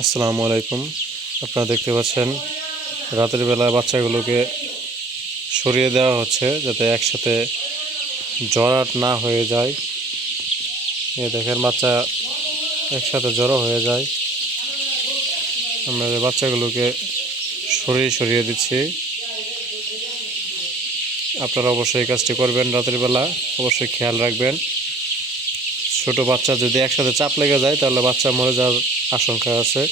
আসসালামু আলাইকুম। আপনারা দেখতে পাচ্ছেন রাতের বেলা বাচ্চাগুলোকে সরিয়ে দেওয়া হচ্ছে যাতে একসাথে জড়াট না হয়ে যায়। দেখেন বাচ্চা একসাথে জড়ো হয়ে যায়। আমরা বাচ্চাগুলোকে সরিয়ে সরিয়ে দিচ্ছি। আপনারা অবশ্যই এই কাজটি করবেন। রাতের বেলা অবশ্যই খেয়াল রাখবেন। ছোট বাচ্চা যদি একসাথে চাপ লেগে যায় তাহলে বাচ্চা মরে যাওয়ার আশঙ্কা আছে।